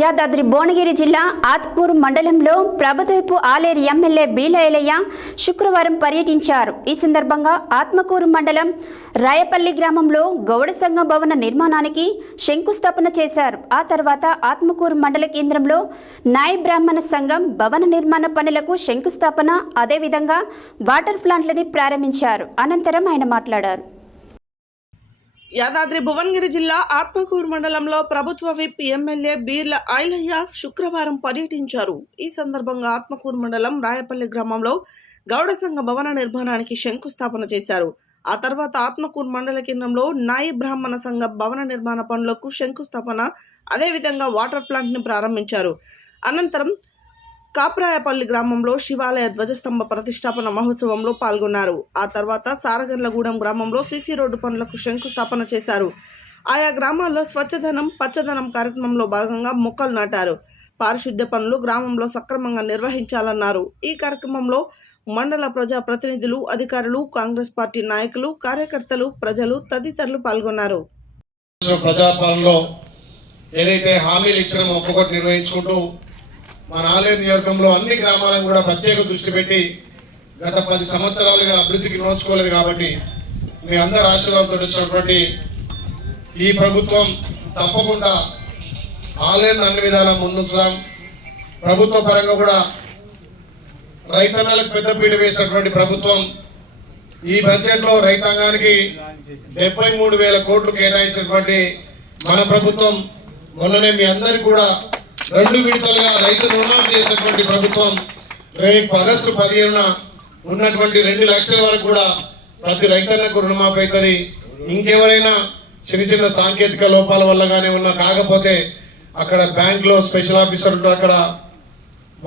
యాదాద్రి భువనగిరి జిల్లా ఆత్కూరు మండలంలో ప్రభుత్వపు ఆలేరు ఎమ్మెల్యే బీలయలయ్య శుక్రవారం పర్యటించారు. ఈ సందర్భంగా ఆత్మకూరు మండలం రాయపల్లి గ్రామంలో గౌడ సంఘం భవన నిర్మాణానికి శంకుస్థాపన చేశారు. ఆ తర్వాత ఆత్మకూరు మండల కేంద్రంలో నాయ బ్రాహ్మణ సంఘం భవన నిర్మాణ పనులకు శంకుస్థాపన అదేవిధంగా వాటర్ ప్లాంట్లని ప్రారంభించారు. అనంతరం ఆయన మాట్లాడారు. యాదాద్రి భువనగిరి జిల్లా ఆత్మకూరు మండలంలో ప్రభుత్వ విప్ ఎమ్మెల్యే బీర్ల ఐలయ్య శుక్రవారం పర్యటించారు. ఈ సందర్భంగా ఆత్మకూరు మండలం రాయపల్లి గ్రామంలో గౌడ సంఘ భవన నిర్మాణానికి శంకుస్థాపన చేశారు. ఆ తర్వాత ఆత్మకూరు మండల కేంద్రంలో నాయ బ్రాహ్మణ సంఘ భవన నిర్మాణ పనులకు శంకుస్థాపన అదేవిధంగా వాటర్ ప్లాంట్ని ప్రారంభించారు. అనంతరం కాప్రాయపల్లి గ్రామంలో శివాలయ ధ్వజస్తంభ ప్రతిష్టాపన మహోత్సవంలో పాల్గొన్నారు. ఆ తర్వాత సారగర్లగూడెం గ్రామంలో సీసీ రోడ్డు పనులకు శంకుస్థాపన చేశారు. ఆయా గ్రామాల్లో స్వచ్ఛధనం పచ్చదనం కార్యక్రమంలో భాగంగా మొక్కలు నాటారు. పారిశుద్ధ్య పనులు గ్రామంలో సక్రమంగా నిర్వహించాలన్నారు. ఈ కార్యక్రమంలో మండల ప్రజా ప్రతినిధులు అధికారులు కాంగ్రెస్ పార్టీ నాయకులు కార్యకర్తలు ప్రజలు తదితరులు పాల్గొన్నారు. ప్రజాపాలనలో ఏదైతే హామీలు ఇచ్చినామో ఒక్కొక్కటి నిర్వహించుకుంటూ మన ఆలయ నియోజకంలో అన్ని గ్రామాలను కూడా ప్రత్యేక దృష్టి పెట్టి గత పది సంవత్సరాలుగా అభివృద్ధికి నోచుకోలేదు కాబట్టి మీ అందరి ఆశీర్వాదంతో వచ్చినటువంటి ఈ ప్రభుత్వం తప్పకుండా ఆలయాన్ని అన్ని విధాలా ముందుంచుదాం. ప్రభుత్వ పరంగా కూడా రైతన్నలకు పెద్దపీట వేసినటువంటి ప్రభుత్వం ఈ బడ్జెట్లో రైతాంగానికి డెబ్బై మూడు వేల కోట్లు కేటాయించినటువంటి మన ప్రభుత్వం మొన్ననే మీ అందరికి కూడా రెండు విడతలుగా రైతు రుణాలు చేసినటువంటి ప్రభుత్వం రేపు ఆగస్టు పదిహేనున ఉన్నటువంటి రెండు లక్షల వరకు కూడా ప్రతి రైతన్నకు రుణమాఫీ అవుతుంది. ఇంకెవరైనా చిన్న చిన్న సాంకేతిక లోపాల వల్ల కానీ ఉన్నా కాకపోతే అక్కడ బ్యాంక్లో స్పెషల్ ఆఫీసర్ ఉంటారు అక్కడ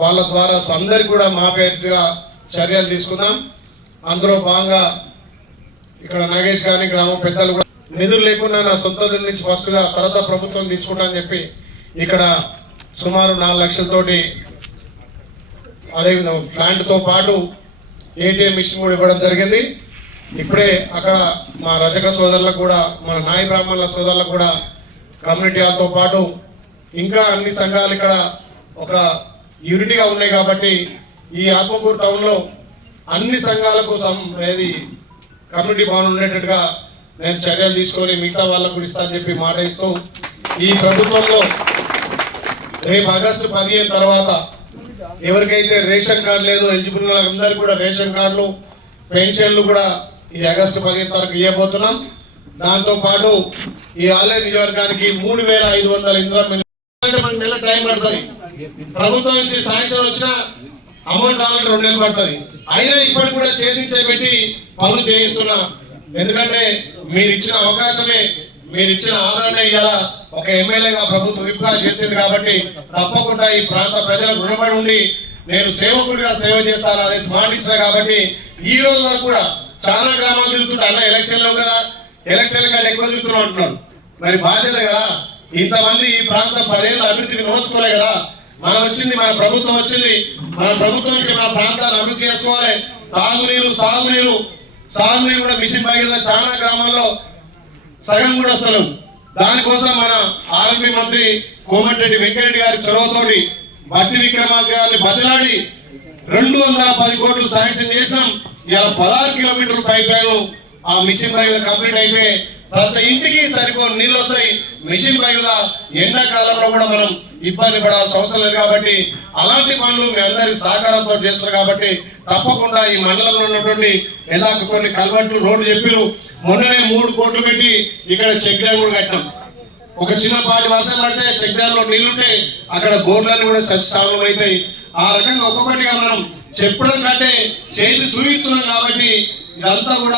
వాళ్ళ ద్వారా అందరికీ అందరికి కూడా మాఫీగా చర్యలు తీసుకుందాం. అందులో భాగంగా ఇక్కడ నగేష్ కానీ గ్రామ పెద్దలు కూడా నిధులు లేకుండా నా సొంత నుంచి ఫస్ట్గా తర్వాత ప్రభుత్వం తీసుకుంటా అని చెప్పి ఇక్కడ సుమారు నాలుగు లక్షలతోటి అదేవిధంగా ప్లాంట్తో పాటు ఏటీఎం మిషన్ కూడా ఇవ్వడం జరిగింది. ఇప్పుడే అక్కడ మా రజక సోదరులకు కూడా మన నాయ బ్రాహ్మణుల సోదరులకు కూడా కమ్యూనిటీ హాల్తో పాటు ఇంకా అన్ని సంఘాలు ఇక్కడ ఒక యూనిటీగా ఉన్నాయి కాబట్టి ఈ ఆత్మకూరు టౌన్లో అన్ని సంఘాలకు సం ఏది కమ్యూనిటీ భవన్ ఉండేటట్టుగా నేను చర్యలు తీసుకొని మిగతా వాళ్ళకు కూడా ఇస్తా అని చెప్పి మాట ఇస్తూ ఈ ప్రభుత్వంలో రేపు ఆగస్టు పదిహేను తర్వాత ఎవరికైతే రేషన్ కార్డు లేదో ఎలిజిబుల్ వాళ్ళందరికీ కూడా రేషన్ కార్డులు పెన్షన్లు కూడా ఈ ఆగస్టు పదిహేను తారీఖు ఇవ్వబోతున్నాం దాంతోపాటు ఈ ఆలయ నియోజకవర్గానికి మూడు వేల ఐదు వందల ఇంద్రా నెల టైం పడుతుంది. ప్రభుత్వం నుంచి సాయంత్రం వచ్చిన అమౌంట్ రావాలంటే రెండు నెలలు పడుతుంది. అయినా ఇప్పటికి కూడా ఛేదించే పెట్టి పనులు చేయిస్తున్నా. ఎందుకంటే మీరు ఇచ్చిన అవకాశమే మీరు ఇచ్చిన ఆదరణ ఇలా ఒక ఎమ్మెల్యేగా ప్రభుత్వం విప్గా చేసింది కాబట్టి తప్పకుండా ఈ ప్రాంత ప్రజలకు రుణపడి ఉండి నేను సేవకుడిగా సేవ చేస్తాను అది మాట కాబట్టి ఈ రోజు వరకు కూడా చాలా గ్రామాలు తిరుగుతుంటే అన్న ఎలక్షన్లో కదా ఎలక్షన్ కంటే ఎక్కువ తిరుగుతున్నాం అంటున్నారు. మరి బాధ్యత కదా ఇంతమంది ఈ ప్రాంతం పదేళ్ళ అభివృద్ధికి నోచుకోలే కదా. మనం వచ్చింది మన ప్రభుత్వం వచ్చింది మన ప్రభుత్వం నుంచి మన ప్రాంతాన్ని అభివృద్ధి చేసుకోవాలి. తాగునీరు సాగునీరు సాగునీరు కూడా మిషన్ భగీరథ చాలా గ్రామాల్లో సగం కూడా వస్తలేవు దానికోసం మన ఆర్ఎంపీ మంత్రి కోమటిరెడ్డి వెంకరెడ్డి గారి చొరవతోటి బట్టి విక్రమార్క గారిని బదిలాడి రెండు వందల పది కోట్లు శాంక్షన్ చేసినాం. ఇలా పదహారు కిలోమీటర్ల పైప్ లైన్ ఆ మిషన్ భగీరథ కంప్లీట్ అయితే ప్రతి ఇంటికి సరిపో నీళ్ళు వస్తాయి. మిషన్ భగీరథ ఎండాకాలంలో కూడా మనం ఇబ్బంది పడాల్సిన అవసరం లేదు కాబట్టి అలాంటి పనులు మీ అందరి సహకారంతో చేస్తున్నారు కాబట్టి తప్పకుండా ఈ మండలంలో ఉన్నటువంటి ఎలాగ కొన్ని కల్వర్ట్లు రోడ్లు చెప్పిరు. మొన్ననే మూడు కోట్లు పెట్టి ఇక్కడ చెక్ డ్యామ్ కూడా కట్టాం ఒక చిన్న పాటి వర్షం పడితే చెక్ డ్యామ్లో నీళ్ళుంటే అక్కడ బోర్లన్నీ కూడా సస్యశ్యామలం అవుతాయి ఆ రకంగా ఒక్కొక్కటిగా మనం చెప్పడం కంటే చేసి చూపిస్తున్నాం కాబట్టి ఇదంతా కూడా